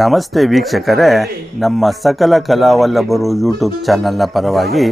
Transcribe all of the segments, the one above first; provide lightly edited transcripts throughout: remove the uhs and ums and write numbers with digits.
ನಮಸ್ತೆ ವೀಕ್ಷಕರೇ, ನಮ್ಮ ಸಕಲ ಕಲಾವಲ್ಲಭರು ಯೂಟ್ಯೂಬ್ ಚಾನಲ್ನ ಪರವಾಗಿ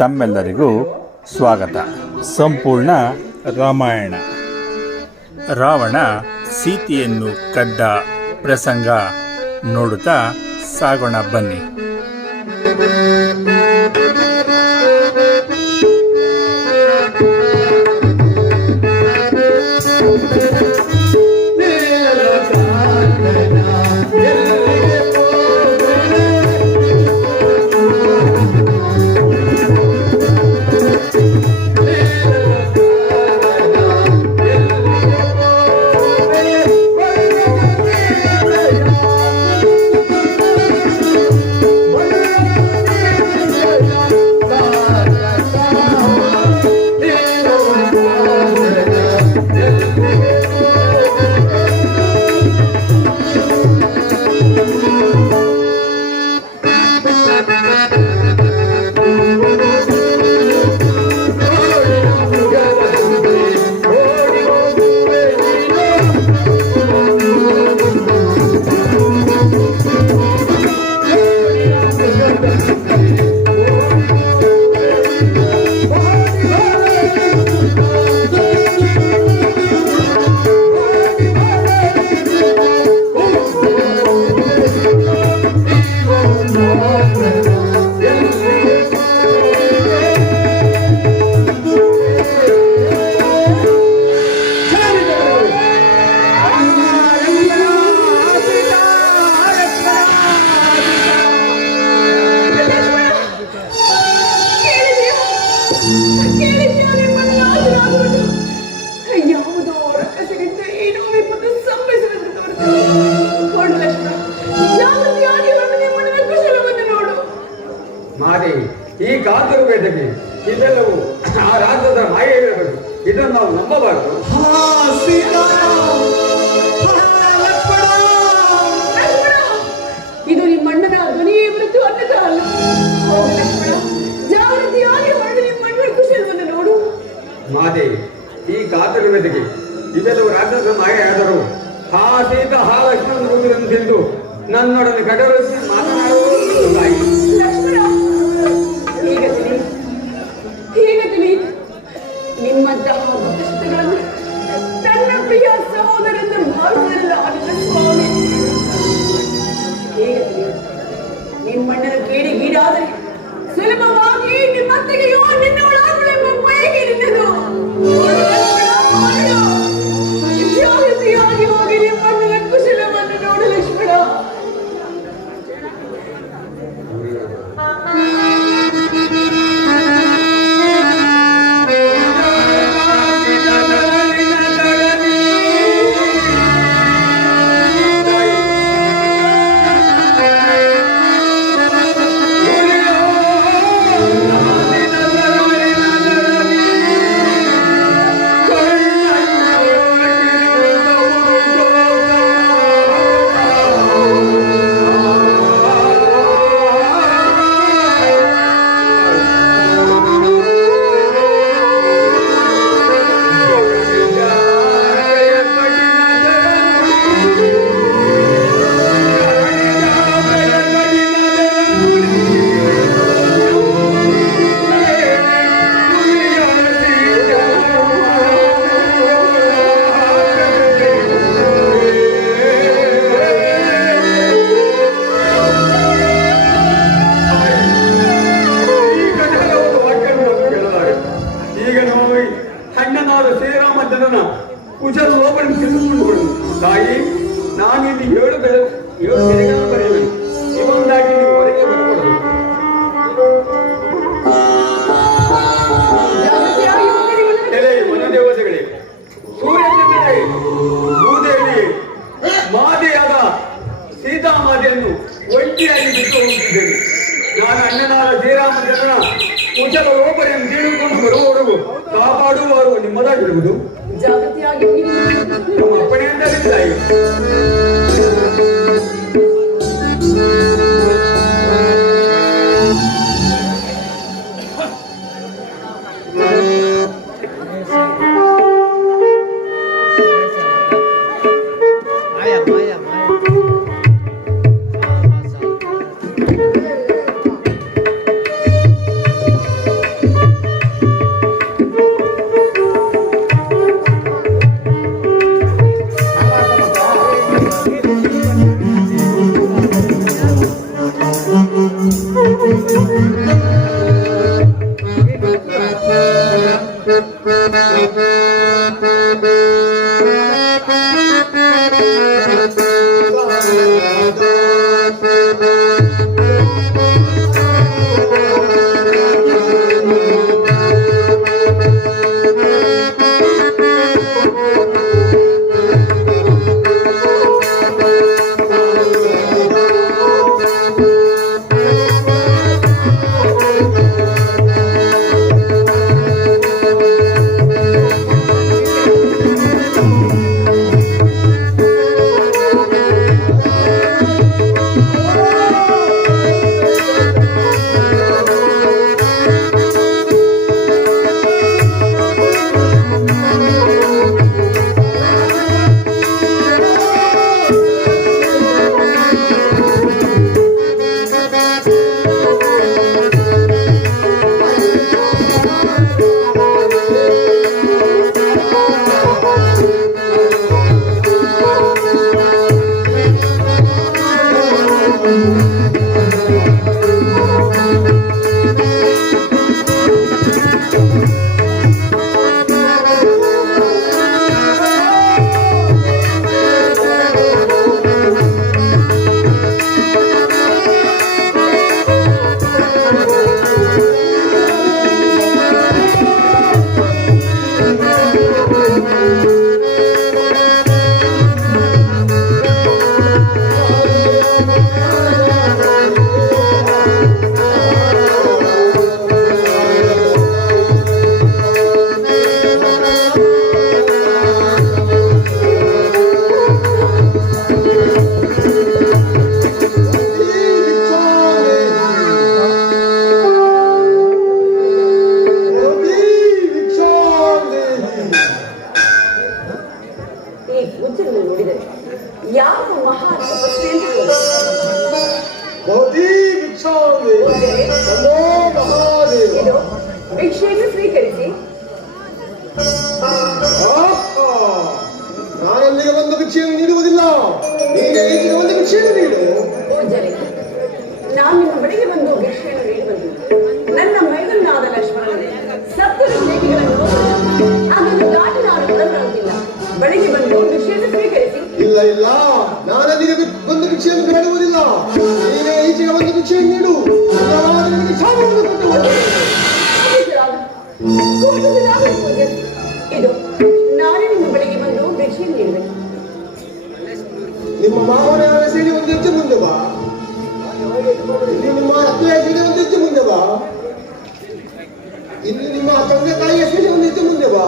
ತಮ್ಮೆಲ್ಲರಿಗೂ ಸ್ವಾಗತ. ಸಂಪೂರ್ಣ ರಾಮಾಯಣ. ರಾವಣ ಸೀತೆಯನ್ನು ಕದ್ದ ಪ್ರಸಂಗ ನೋಡುತ್ತಾ ಸಾಗೋಣ ಬನ್ನಿ. ಈ ಕಾತುರವೇದನೆ ಇದೆಲ್ಲವೂ ಆ ರಾಜ್ಯದ ಮಾಯೆ ಇರಬೇಕು. ಇದನ್ನು ನಾವು ನಂಬಬಾರದು. ಇದು ನಿಮ್ಮಣ್ಣನ ಧ್ವನಿಯೇ ಹೊರತು ಅನ್ನದ ಅಲ್ಲ. ಜಾಗೃತಿಯಾಗಿ ಹೊರಡು ನಿಮ್ಮಣ್ಣನ ಕುಶಲವನ್ನು ನೋಡು. ಮಾದೇವಿ, ಈ ಕಾತುರವೇದನೆ ಇದೆಲ್ಲವೂ ರಾಜ್ಯದ ಮಾಯೆ ಆದರೂ ಆ ಸೀತ ಆ ಲಕ್ಷ್ಮಣ ರೂಪದಲ್ಲಿ ತಿಂದು ನನ್ನೊಡನೆ ಕಡವರಿಸಿ ಮಾತನಾಡುವುದು ತಾಯಿ. ನಿಮ್ಮಂತಹ ಭಕ್ತಗಳನ್ನು ತನ್ನ ಪ್ರಿಯ ಸಹೋದರನ್ನು ಭಾವಿಸಲಿಲ್ಲ ಸ್ವಾಮಿ. ನಿಮ್ಮಣ್ಣನ ಕೇಳಿಗೀಡಾದರೆ ಸುಲಭವಾಗಿ ನಿಮ್ಮತ್ತೆಗೆಯೋ ನಿನ್ನವಳಾಗಲೆಂಬ ಬಯಕೆ ನಿನ್ನದು. ಜಾಗೃತಿಯಾಗಿ ಹೋಗಿ ನಿಮ್ಮಣ್ಣನ ಕುಶಲವನ್ನು ನೋಡು ಲಕ್ಷ್ಮಣ. ಕುಶಲ ಲೋಪನ ತಿಳಿದುಕೊಂಡು ತಾಯಿ, ನಾನಿಲ್ಲಿ ಏಳು ಬೆಳೆಗಳನ್ನು ಬರೆಯುವೆ. ಇವೊಂದಾಗಿ ನೀವು ಹೊರಗೆ ಬರಬಹುದು. ವನದೇವತೆಗಳೇ, ಸೂರ್ಯಚಂದ್ರರೇ, ಭೂದೇವಿಯೇ, ಮಾತೆಯಾದ ಸೀತಾಮಾತೆಯನ್ನು ಒಂಟಿಯಾಗಿ ಬಿಟ್ಟು ಹೋಗುತ್ತಿದ್ದೇನೆ. ನಾನು ಅಣ್ಣನಾದ ಶ್ರೀರಾಮಚಂದ್ರನ ಕುಶಲ ಲೋಪನೆಯನ್ನು ತಿಳಿದುಕೊಂಡು ಬರುವವರೆಗೂ ಕಾಪಾಡುವವರು ನಿಮ್ಮದಾಗಿರುವುದು. ಜಾಗೃತಿಯಾಗಿ ನಮ್ಮ ಅಪ್ಪಣೆಯಿಂದ ತಾಯಿ. Maya. ಭಿಕ್ಷೆಯನ್ನು ಸ್ವೀಕರಿಸಿ. ನಾನಲ್ಲಿಗೆ ಒಂದು ಭಿಕ್ಷೆಯನ್ನು ನೀಡುವುದಿಲ್ಲ, ನೀನೇ ಈಚೆಗೆ ಒಂದು ಭಿಕ್ಷೆಯನ್ನು ನೀಡು. ಪೂಜ್ಯರೇ, ನಾನು ನಿಮ್ಮ ಬಳಿಗೆ ಬಂದು ಭಿಕ್ಷೆಯನ್ನು ನೀಡುವುದು ನನ್ನ ಮೈದನ್ನಾದ ಲಕ್ಷ್ಮಣನೇ ಸತ್ತರ ಸ್ನೇಹಿಗಳನ್ನು ಅದನ್ನು ದಾಟಿ ನಾನು ಬರಲಾಗಿಲ್ಲ. ಬಳಿಗೆ ಬಂದು ಭಿಕ್ಷೆಯನ್ನು ಸ್ವೀಕರಿಸಿ. ಇಲ್ಲ ಇಲ್ಲ, ನಾನಲ್ಲಿಗೆ ಒಂದು ಭಿಕ್ಷೆಯನ್ನು ಬೇಡುವುದಿಲ್ಲ, ನೀನೇ ಈಚೆಗೆ ಒಂದು ಭಿಕ್ಷೆಯನ್ನು ನೀಡು. ಶಾಪವನ್ನು ಕೊಟ್ಟು ಇದು ನಾನೇ ನಿಮ್ಮ ಬಳಿಗೆ ಬಂದು ಭಿಕ್ಷೆಯನ್ನು ನೀಡುವೆ. ನಿಮ್ಮ ಮಾವನ ಸೇರಿ ಒಂದು ಹೆಚ್ಚು ಮುಂದೆ ಬಾ, ಇಲ್ಲಿ ನಿಮ್ಮ ಅತ್ತೆಯ ಸೇರಿ ಒಂದು ಹೆಚ್ಚು ಮುಂದೆ ಬಾ, ಇಲ್ಲಿ ನಿಮ್ಮ ತಂದೆ ತಾಯಿಯ ಸೇರಿ ಒಂದು ಹೆಚ್ಚು ಮುಂದೆ ಬಾ.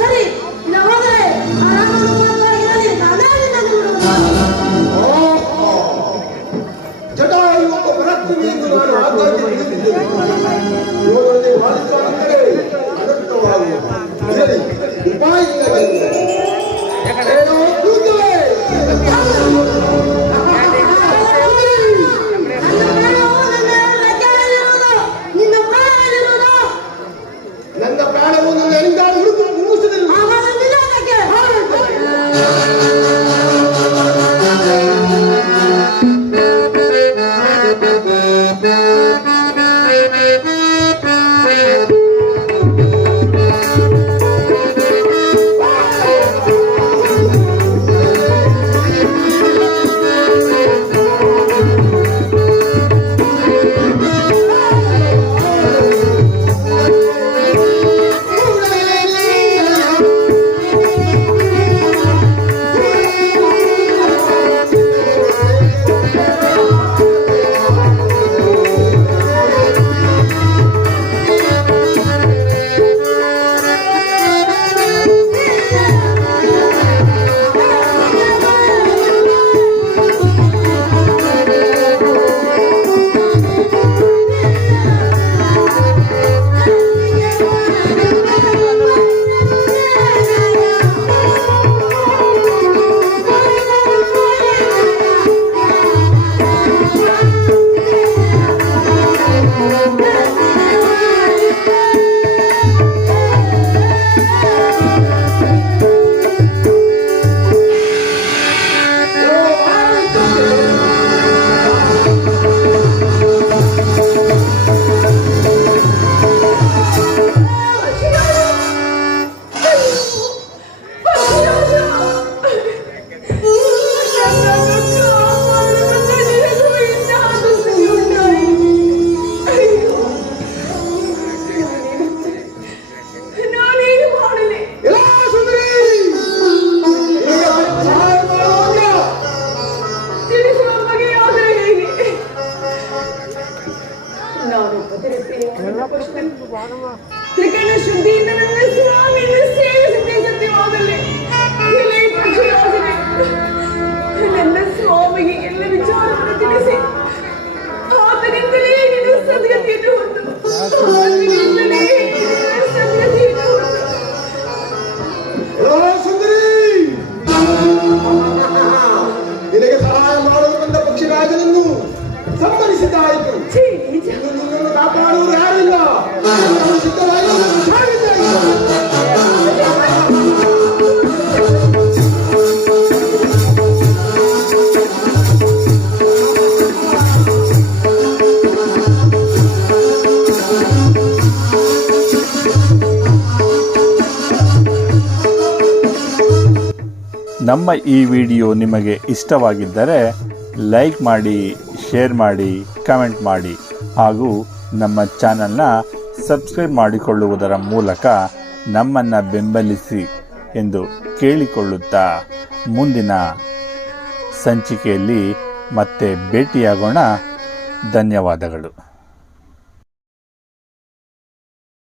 ಸರಿ ಇಲ್ಲ ಹೋದರೆ ಸಿದ್ಧ ಆಯಿತು. ಛೀ, ನೀಚ. ಇನ್ನು ನಿನ್ನನ್ನು ಕಾಪಾಡುವುದು ಯಾರಿಲ್ಲ. ಎಲ್ಲರೂ ಸಿದ್ಧರಾಗಿ ಸಾಗಿದ್ದಾಯಿತು. ನಮ್ಮ ಈ ವಿಡಿಯೋ ನಿಮಗೆ ಇಷ್ಟವಾಗಿದ್ದರೆ ಲೈಕ್ ಮಾಡಿ, ಶೇರ್ ಮಾಡಿ, ಕಮೆಂಟ್ ಮಾಡಿ ಹಾಗೂ ನಮ್ಮ ಚಾನಲ್ನ ಸಬ್ಸ್ಕ್ರೈಬ್ ಮಾಡಿಕೊಳ್ಳುವುದರ ಮೂಲಕ ನಮ್ಮನ್ನು ಬೆಂಬಲಿಸಿ ಎಂದು ಕೇಳಿಕೊಳ್ಳುತ್ತಾ ಮುಂದಿನ ಸಂಚಿಕೆಯಲ್ಲಿ ಮತ್ತೆ ಭೇಟಿಯಾಗೋಣ. ಧನ್ಯವಾದಗಳು.